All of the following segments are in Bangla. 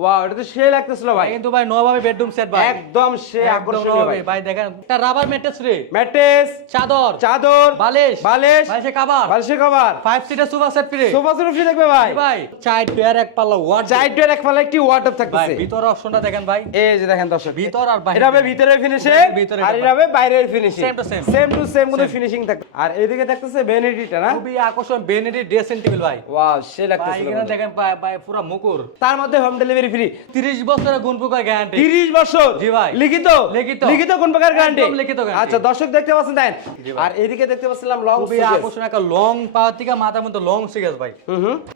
ওয়াও, এটা তো সেই লাগতেছিল ভাই। কিন্তু ভাই নবাবী বেডরুম সেট ভাই, একদম সে আকর্ষণীয় ভাই। ভাই দেখেন একটা রাবার ম্যাট্রেস রে, ম্যাট্রেস, চাদর, চাদর, বালিশ, বালিশ, বালিশের কভার, বালিশের cover, 5 seater sofa set free, sofa set free থাকবে ভাই। ভাই চার ডয়ার এক পাল্লা ওয়ার্ড, চাইটের এক পাল্লা একটি ওয়ার্ডরোব ভাই থাকতেছে। ভিতর অপশনটা দেখেন ভাই, এই যে দেখেন দর্শক, ভিতর আর বাইরে, এটা হবে ভিতরের ফিনিশিং ভিতরে আর এটা হবে বাইরের finishing, Same to same. Same to same কোনো ফিনিশিং থাকবে। আর এদিকে থাকতেছে ভ্যানিটিটা না, খুবই আকর্ষণ বেনেডি ড্রেসিং টেবিল ভাই, ওয়াও সে ভাই লাগতেছিল। এখানে দেখেন ভাই পুরো মুকুর, তার মধ্যে হোম ডেলিভারি ফ্রি, 30 বছরের গুণপোকার গ্যারান্টি, 30 বছর জি ভাই। লিখিত, লিখিত। লিখিত কোন প্রকার গ্যারান্টি? একদম লিখিত guarantee। আচ্ছা দর্শক দেখতে পাচ্ছেন দেখেন, জি ভাই। আর এদিকে দেখতে পাচ্ছিলাম লং খুবই সুকেস। আকর্ষণ একটা লং পাওয়ার থেকে মাথার মধ্যে লং সিগাস ভাই।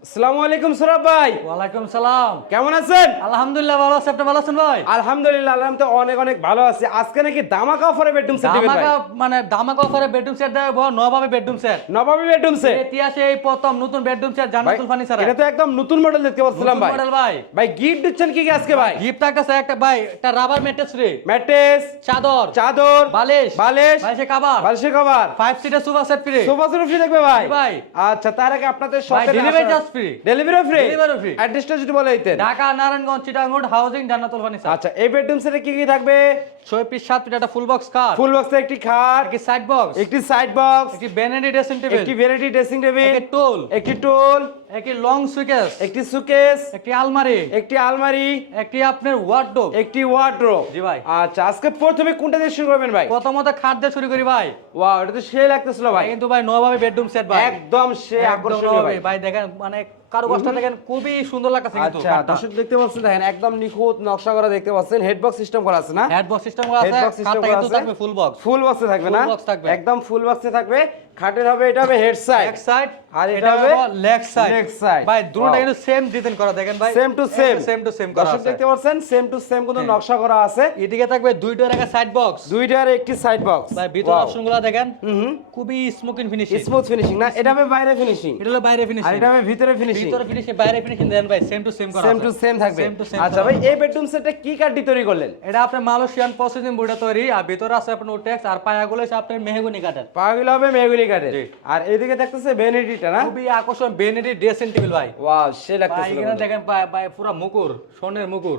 আসসালামু আলাইকুম সুরাব ভাই, ওয়ালাইকুম সালাম, কেমন আছেন? আলহামদুলিল্লাহ ভালো আছি, আপনি ভালো আছেন ভাই? আলহামদুলিল্লাহ, আল্লাহ তো অনেক অনেক ভালো আছি। আজকে নাকি দামাকা অফারে বেডরুম সেট দিবেন ভাই? ধামাকা অফারে বেডরুম সেট দেব, নবাবী বেডরুম সেট, নবাবী বেডরুম সেট, ইতিহাসে এই প্রথম নতুন বেডরুম সেট জান্নাতুল ফার্নিচার। এটা তো একদম নতুন মডেল দেখতে পাচ্ছিলাম ভাই। মডেল ভাই, ভাই গিফট দিচ্ছেন কি কি আজকে ভাই? গিফট থাকতেছে একটা ভাই, একটা রাবার ম্যাট্রেস রে, ম্যাট্রেস, চাদর, চাদর, বালিশ, বালিশ, বালিশের কভার, বালিশের cover, 5 seater sofa set free, sofa set free থাকবে ভাই। ভাই। আচ্ছা তার আগে আপনাদের শপে delivery charge free, delivery free, delivery free. অ্যাড্রেসটা যদি বলে দিতেন। ঢাকা নারায়ণগঞ্জ চিটাগাং রোড হাউজিং জান্নাতুল ফার্নিচার। আচ্ছা এই বেডরুম সেটে কি কি থাকবে? 6 পিস 7 পিস একটা ফুল বক্স কার, ফুল বক্সে একটি খাট, একটি সাইড বক্স, একটি সাইড বক্স, একটি বেনেডি ড্রেসিং টেবিল, একটি ভ্যানিটি ড্রেসিং টেবিল, একটি টুল, একটি টুল, একটি লং সুকেস, একটি সুকেস, একটি আলমারি, একটি আলমারি, একটি আপনার ওয়ার্ডরোব। একটি ওয়ার্ডরোব। জি ভাই। আচ্ছা আজকে প্রথমে কোনটা দিয়ে শুরু করবেন ভাই? প্রথমত খাট দিয়ে শুরু করি ভাই, ওয়াও, এটা তো সেই লাগতেছিল ভাই। কিন্তু ভাই নবাবী বেডরুম সেট ভাই, একদম সে একদম আকর্ষণীয় ভাই। নবাবী ভাই, দেখেন মানে কারুকাজটা দেখেন খুবই সুন্দর লাগতেছে কিন্তু আচ্ছা দর্শক দেখতে পাচ্ছেন দেখেন একদম নিখুঁত নকশা করা দেখতে পাচ্ছেন। হেডবক্স সিস্টেম করা আছে না? হেড বক্স সিস্টেম আছে, হেডবক্স সিস্টেম খাটটা করা কিন্তু আছে, থাকবে ফুল বক্স, ফুল বক্সে থাকবে না? Full box থাকবে। একদম ফুল বক্সে থাকবে। খাটের হবে এটা হবে হেড সাইড, এক সাইড আর এটা হবে লেগ সাইড, leg side। ভাই দুটোটা Wow। কিন্তু সেম ডিজাইন করা দেখেন ভাই, same to same, same to same করা দর্শক আছে। দেখতে পাচ্ছেন সেম টু সেম কিন্তু নকশা করা আছে। এদিকে থাকবে দুইটার একটা সাইড বক্স, দুইটার একটি সাইড বক্স। ভাই ভিতর অপশনগুলো দেখেন খুবই স্মোকিং ফিনিশিং, স্মুথ ফিনিশিং না? এটা হবে বাইরে ফিনিশিং, এটা হলো বাইরে আর ফিনিশিং, এটা হবে ভিতরে ফিনিশিং। ভিতরে ফিনিশিং বাইরে ফিনিশিং দেন ভাই সেম টু সেম করা সেম আছে, টু সেম থাকবে। Same to same আচ্ছা করা ভাই আছে। এই বেডরুম সেটটা কি কাঠ দিয়ে তৈরি করলেন? এটা আপনার মালয়েশিয়ান প্রসেসিং বোর্ডে তৈরি, আর ভিতরে আছে আপনার ওটেক্স, আর পায়াগুলো আছে আপনার মেহগনি কাঠের। পাগুলো হবে মেহগনি কাঠের। জি। আর এদিকে থাকতেছে ভ্যানিটিটা না? খুবই আকর্ষণ বেনেডি ড্রেসিং টেবিল ভাই, ওয়াও সে ভাই লাগতেছিল। এখানে দেখেন ভাই পুরো মুকুর, স্বর্ণের মুকুর।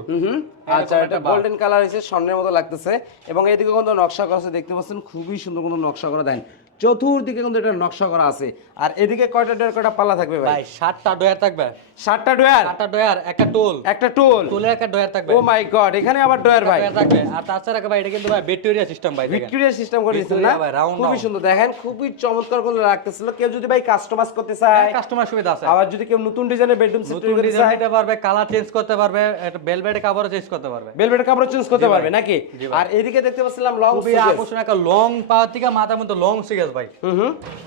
আচ্ছা এটা গোল্ডেন কালার হইছে, স্বর্ণের মতো লাগতেছে। এবং এদিকে কিন্তু নকশা করা আছে দেখতে পাচ্ছেন, খুবই সুন্দর কোনো নকশা করা দেন। চতুর্দিকে কিন্তু এটা নকশা করা আছে। আর এদিকে কয়টা ডয়ার কয়টা পাল্লা থাকবে ভাই? ভাই 7টা ডয়ার থাকবে, 7টা ডয়ার, 7টা ডয়ার, একটা টোল, একটা টুল। টোলের একটা ডয়ার থাকবে, ও মাই গড, এখানে আবার ডয়ার ভাই। ডয়ার থাকবে। আর তাছাড়া ভাই এটা কিন্তু ভাই ভিক্টোরিয়া সিস্টেম ভাই, দেখেন ভিক্টোরিয়া সিস্টেম করে দিয়েছেন না? Victoria ভাই, round খুবই round। সুন্দর দেখেন, খুবই চমৎকার করে লাগতেছিল। কেউ যদি ভাই কাস্টমাইজ করতে চায়, কাস্টমার সুবিধা আছে, আবার যদি কেউ নতুন ডিজাইনের বেডরুম সেট নতুন তৈরি করতে ডিজাইন চায়, নিতে পারবে, কালার চেঞ্জ করতে পারবে, এটা বেলভেট কাভারও চেঞ্জ করতে পারবে। বেলভেটের কাপড় চেঞ্জ করতে জি ভাই। পারবে নাকি? জি ভাই। আর এদিকে দেখতে পাচ্ছিলাম লং খুবই সুকেস। আকর্ষণ একটা লং পাওয়ার থেকে মাথার মধ্যে লং সিগাস ভাই,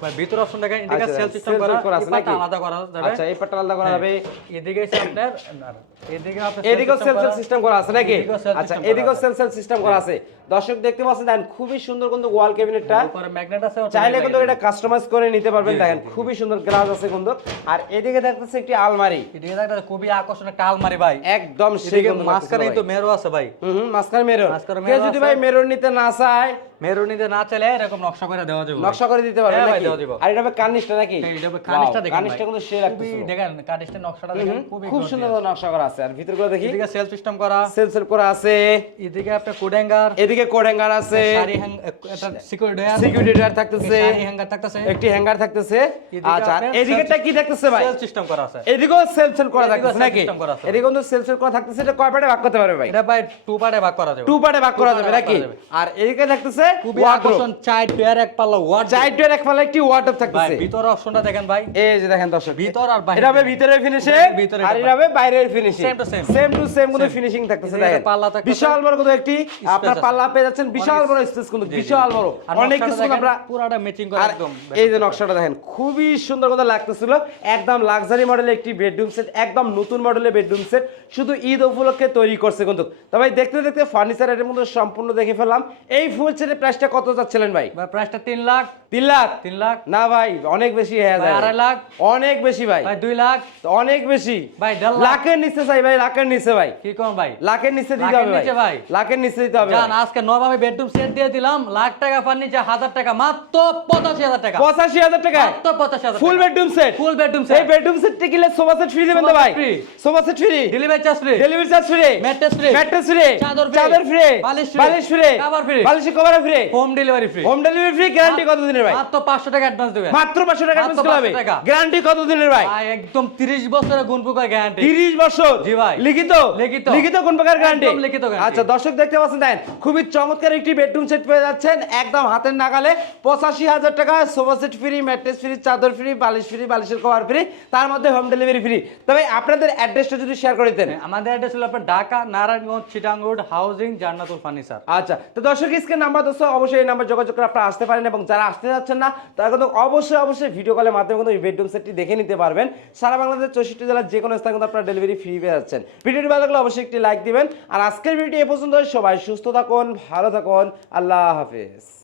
ভাই ভিতর অপশন দেখেন, এদিকে আচ্ছা, সেল সিস্টেম self করা, করা আছে এই পাটটা নাকি? আলাদা করা যাবে। আচ্ছা এই পাটটা আলাদা করা যাবে। এদিকে আছে আপনার এদিকে আপনার এদিকেও সেল সিস্টেম করা আছে নাকি? এদিকেও self আচ্ছা system করা এদিকেও আছে। সেল সিস্টেম করা আছে। দর্শক দেখতে পাচ্ছেন দেখেন খুবই সুন্দর কিন্তু ওয়াল ক্যাবিনেটটা। উপরে ম্যাগনেট আছে, চাইলে কিন্তু এটা কাস্টমাইজ করে নিতে পারবেন দেখেন, খুবই সুন্দর গ্লাস আছে কিন্তু। আর এদিকে দেখতেছে একটি আলমারি, এদিকে একটা খুবই আকর্ষণ একটা আলমারি ভাই, একদম সেই এদিকে কিন্তু মাঝখানে তো মেরো আছে ভাই, মাঝখানে মেরর। মাঝখানে কেউ mirror যদি আছে। ভাই মেরর নিতে না চায়, মেরো নিতে না চাইলে এরকম নকশা করে দেওয়া যাবে, নকশা করে দিতে পারবেন হ্যাঁ ভাই, নাকি? দেওয়া যাবে। আর এটা হবে কার্নিশটা নাকি? এটা হবে কার্নিশটা, Wow, দেখেন কার্নিশটা কিন্তু সেই খুবই লাগতেছে। দেখেন কার্নিশটার নকশাটা দেখেন খুবই খুব gorgeous। সুন্দর নকশা করা আছে। আর ভিতরগুলো দেখি, এদিকে সেল সিস্টেম করা, সেল করা আছে। এদিকে আপনার কোড হ্যাঙ্গার, এদিকে কোড হ্যাঙ্গার আছে, শাড়ি একটা সিকিউরিটি আছে, সিকিউরিটি ডয়ার থাকতেছে, শাড়ি হ্যাঙ্গার থাকতেছে, একটি হ্যাঙ্গার থাকতেছে। এদিকে আচ্ছা আর আপনার এদিকেটা কি থাকতেছে ভাই? সেল সিস্টেম করা আছে, এদিকেও সেল করা এদিকেও থাকতেছে self নাকি? system করা আছে। এদিকে কিন্তু সেল করা থাকতেছে। এটা কয় পার্টে ভাগ করতে পারবে ভাই? এটা ভাই টু পার্টে ভাগ করা যাবে, টু পার্টে ভাগ করা Two যাবে part এ নাকি? ভাগ করা যাবে। আর এদিকে থাকতেছে খুবই ওয়ার্ডরোব, আকর্ষণ চার ডয়ার এক পাল্লা ওয়ার্ড, চাইটের এক পাল্লা একটি ওয়ার্ডরোব ভাই থাকতেছে। ভিতর অপশনটা দেখেন ভাই, এই যে দেখেন দর্শক, ভিতর আর বাইরে, এটা হবে ভিতরের ফিনিশিং ভিতরে আর এটা হবে বাইরের finishing, Same to same। Same to same কিন্তু Same। ফিনিশিং থাকতেছে এদিকে দেখেন। পাল্লা থাকতেছে। বিশাল বড় কিন্তু একটি আপনার আছে। পাল্লা পেয়ে যাচ্ছেন, বিশাল অনেক- বড় স্পেস কিন্তু, জি, জি, বিশাল জি। বড় আর অনেক নকশাটা কিছু দেখেন, আমরা। পুরাটা ম্যাচিং করে আর একদম এই যে নকশাটা দেখেন খুবই সুন্দর কথা লাগতেছিল, একদম লাক্সারি মডেলের একটি বেডরুম সেট, একদম নতুন মডেলের বেডরুম সেট, শুধু ঈদ উপলক্ষে তৈরি করছে কিন্তু। তবে দেখতে দেখতে ফার্নিচার এর মধ্যে সম্পূর্ণ দেখে ফেললাম। এই ফুল সেটে প্রাইসটা কত যাচ্ছিলেন ভাই? ভাই প্রাইসটা 3 লাখ। 3 লাখ? 3 লাখ না ভাই অনেক বেশি হয়ে ভাই যায়। 2.5 লাখ অনেক বেশি ভাই। ভাই 2 লাখ অনেক বেশি ভাই 1.5 লাখ। লাখের নিচে চাই ভাই, লাখের নিচে ভাই। কি কোন ভাই? লাখের নিচে দিতে লাখের হবে নিচে ভাই, ভাই? লাখের নিচে দিতে হবে জান ভাই। আজকে নবাবে বেডরুম সেট দিয়ে দিলাম, লাখ টাকা ফার্নিচার 1000 টাকা, মাত্র 85000 টাকা। 85000 টাকা মাত্র 85000 full bedroom set. Full bedroom এই সেট, বেডরুম সেটটি কিনলে সোফা সেট ফ্রি দিবেন তো সোফা ভাই? Set free। Sofa set free, delivery charge free, delivery charge free, mattress free, mattress free, চাদর ফ্রি, বালিশ free, বালিশ ফ্রি, কভার free, বালিশের cover free, home delivery free. Home delivery free. Guarantee কত দিনের ভাই? মাত্র 500 টাকা অ্যাডভান্স দিবেন। মাত্র 500 টাকা মাত্র অ্যাডভান্স করবে। 500 টাকা। গ্যারান্টি কত দিনের ভাই? ভাই একদম 30 বছরের গুণপোকার গ্যারান্টি। 30 বছর? জি ভাই। লিখিত? লিখিত। লিখিত কোন প্রকার গ্যারান্টি? একদম লিখিত guarantee। আচ্ছা দর্শক দেখতে পাচ্ছেন, দেখেন খুবই চমৎকার একটি বেডরুম সেট পেয়ে যাচ্ছেন একদম হাতের নাগালে। 85000 টাকা, sofa set free, mattress free, চাদর ফ্রি, বালিশ ফ্রি, বালিশের কভার ফ্রি, তার মধ্যে হোম ডেলিভারি ফ্রি। তবে আপনাদের অ্যাড্রেসটা যদি শেয়ার করে দিতেন। আমাদের অ্যাড্রেস হলো আপনার ঢাকা নারায়ণগঞ্জ চিটাং রোড, হাউজিং জান্নাতুল ফার্নিচার। আচ্ছা তো দর্শক স্ক্রিন নাম্বার দোস্ত, অবশ্যই এই নাম্বার যোগাযোগ করে আপনারা আসতে পারেন, এবং যারা আসতে যাচ্ছেন না তারা কিন্তু অবশ্যই ভিডিও কলের মাধ্যমে কিন্তু এই বেডরুম সেটটি দেখে নিতে পারবেন। সারা বাংলাদেশ 64 জেলার যে কোনো স্থানে কিন্তু আপনারা ডেলিভারি ফ্রি পেয়ে যাচ্ছেন। ভিডিওটি ভালো লাগলে অবশ্যই একটি লাইক দিবেন। আর আজকের ভিডিও এ পর্যন্ত। সবাই সুস্থ থাকুন, ভালো থাকুন, আল্লাহ হাফেজ।